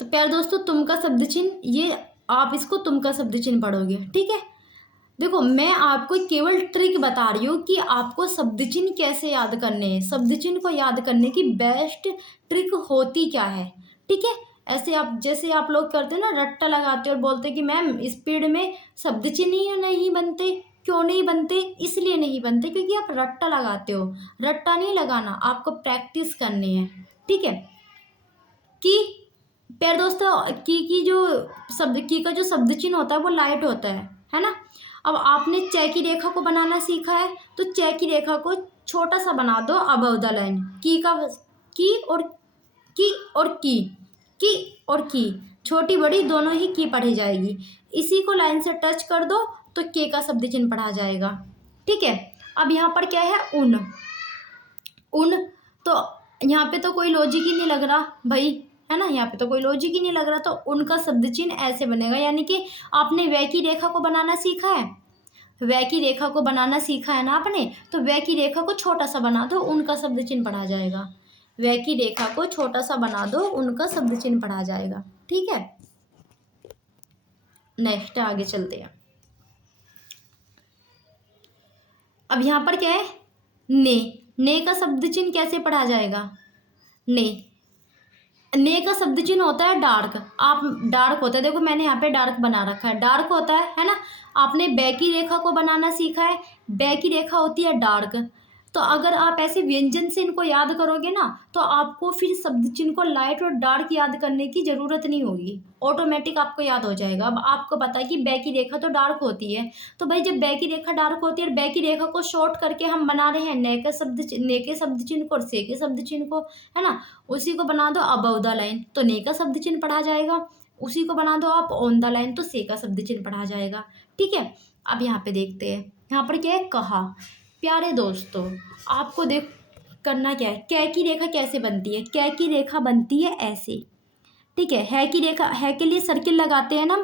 तो प्यारे दोस्तों तुम का शब्द चिन्ह, ये आप इसको तुम का शब्द चिन्ह पढ़ोगे। ठीक है, देखो मैं आपको केवल ट्रिक बता रही हूँ कि आपको शब्द चिन्ह कैसे याद करने हैं, शब्द चिन्ह को याद करने की बेस्ट ट्रिक होती क्या है। ठीक है, ऐसे आप जैसे आप लोग करते हैं ना, रट्टा लगाते हो और बोलते हैं कि मैम स्पीड में शब्द चिन्ह ही नहीं बनते। क्यों नहीं बनते? इसलिए नहीं बनते क्योंकि आप रट्टा लगाते हो। रट्टा नहीं लगाना, आपको प्रैक्टिस करनी है। ठीक है, कि प्यारे दोस्तों की जो शब्द की का जो शब्द चिन्ह होता है वो लाइट होता है ना। अब आपने च की रेखा को बनाना सीखा है, तो च की रेखा को छोटा सा बना दो अबव द लाइन। की और की और की और की, छोटी बड़ी दोनों ही की पढ़ी जाएगी। इसी को लाइन से टच कर दो तो के का शब्द चिन्ह पढ़ा जाएगा। ठीक है, अब यहाँ पर क्या है, उन। उन, तो यहाँ पे तो कोई लॉजिक ही नहीं लग रहा भाई, है ना, यहाँ पे तो कोई लॉजिक ही नहीं लग रहा। तो उनका शब्द चिन्ह ऐसे बनेगा, यानी कि आपने वह की रेखा को बनाना सीखा है, वह की रेखा को बनाना सीखा है ना आपने, तो वह की रेखा को छोटा सा बना दो, उनका शब्द चिन्ह पढ़ा जाएगा। वह की रेखा को छोटा सा बना दो, उनका शब्द चिन्ह पढ़ा जाएगा। ठीक है, नेक्स्ट आगे चलते हैं। अब यहाँ पर क्या है, ने का शब्द चिन्ह कैसे पढ़ा जाएगा। ने का शब्द चिन्ह होता है डार्क। आप डार्क होता है, देखो मैंने यहाँ पे डार्क बना रखा है, डार्क होता है ना। आपने बै की रेखा को बनाना सीखा है, बै की रेखा होती है डार्क। तो अगर आप ऐसे व्यंजन से इनको याद करोगे ना, तो आपको फिर शब्द चिन्ह को लाइट और डार्क याद करने की जरूरत नहीं होगी, ऑटोमेटिक आपको याद हो जाएगा। अब आपको पता है कि बै की रेखा तो डार्क होती है, तो भाई जब बै की रेखा डार्क होती है और बै की रेखा को शॉर्ट करके हम बना रहे हैं ने के शब्द चिन्ह को और से के शब्द चिन्ह को, है ना, उसी को बना दो अबव द लाइन, तो ने का शब्द चिन्ह पढ़ा जाएगा। उसी को बना दो आप ऑन द लाइन, तो से का शब्द चिन्ह पढ़ा जाएगा। ठीक है, अब यहाँ पे देखते हैं, यहाँ पर क्या है, कहा। प्यारे दोस्तों आपको देख करना क्या है, कै की रेखा कैसे बनती है, कै की रेखा बनती है ऐसे। ठीक है की रेखा, है के लिए सर्किल लगाते हैं ना,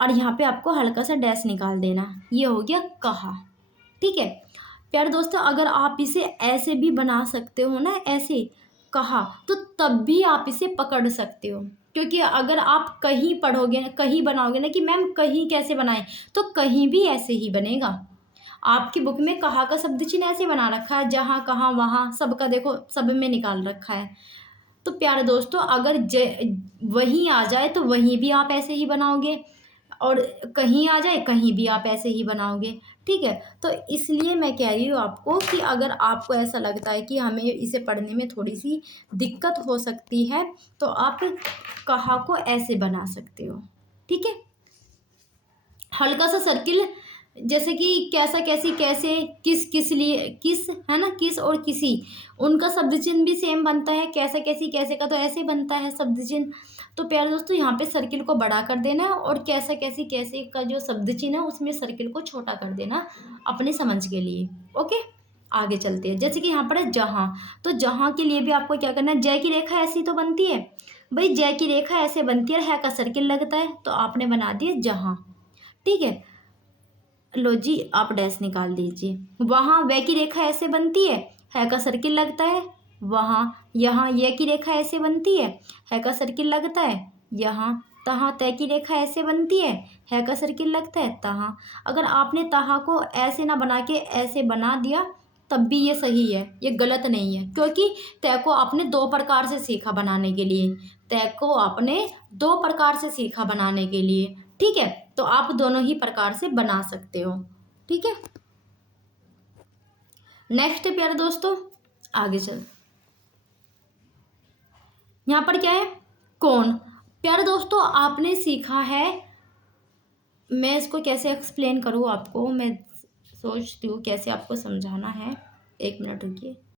और यहाँ पे आपको हल्का सा डैश निकाल देना, ये हो गया कहा। ठीक है प्यारे दोस्तों, अगर आप इसे ऐसे भी बना सकते हो ना, ऐसे कहा, तो तब भी आप इसे पकड़ सकते हो। क्योंकि अगर आप कहीं पढ़ोगे, कहीं बनाओगे ना कि मैम कहीं कैसे बनाएं, तो कहीं भी ऐसे ही बनेगा। आपकी बुक में कहा का शब्द चिन्ह ऐसे बना रखा है, जहाँ कहाँ वहाँ सबका देखो, सब में निकाल रखा है। तो प्यारे दोस्तों अगर वहीं आ जाए तो वहीं भी आप ऐसे ही बनाओगे, और कहीं आ जाए कहीं भी आप ऐसे ही बनाओगे। ठीक है, तो इसलिए मैं कह रही हूँ आपको कि अगर आपको ऐसा लगता है कि हमें इसे पढ़ने में थोड़ी सी दिक्कत हो सकती है, तो आप कहा को ऐसे बना सकते हो। ठीक है, हल्का सा सर्किल, जैसे कि कैसा कैसी कैसे, किस किस लिए, किस, है ना, किस और किसी, उनका शब्द चिन्ह भी सेम बनता है। कैसा कैसी कैसे का तो ऐसे बनता है शब्द चिन्ह। तो प्यारे दोस्तों यहाँ पे सर्किल को बड़ा कर देना है, और कैसा कैसी कैसे का जो शब्द चिन्ह है उसमें सर्किल को छोटा कर देना अपने समझ के लिए। ओके, आगे चलते हैं। जैसे कि यहाँ पर है जहाँ, तो जहाँ के लिए भी आपको क्या करना है, जय की रेखा ऐसी तो बनती है भाई, जय की रेखा ऐसे बनती है का सर्किल लगता है, तो आपने बना दिया जहाँ। ठीक है, लो जी आप डैश निकाल दीजिए। वहाँ वह की रेखा ऐसे बनती है का सर्किल लगता है वहाँ। यहाँ ये की रेखा ऐसे बनती है का सर्किल लगता है यहाँ। तहाँ तय की रेखा ऐसे बनती है का सर्किल लगता है तहाँ। अगर आपने तहाँ को ऐसे ना बना के ऐसे बना दिया तब भी ये सही है, ये गलत नहीं है, क्योंकि तय को आपने दो प्रकार से सीखा बनाने के लिए, तय को आपने दो प्रकार से सीखा बनाने के लिए। ठीक है, तो आप दोनों ही प्रकार से बना सकते हो। ठीक है, नेक्स्ट प्यारे दोस्तों आगे चल, यहाँ पर क्या है, कौन। प्यारे दोस्तों आपने सीखा है, मैं इसको कैसे एक्सप्लेन करूँ आपको, मैं सोचती हूँ कैसे आपको समझाना है। एक मिनट रुकिए।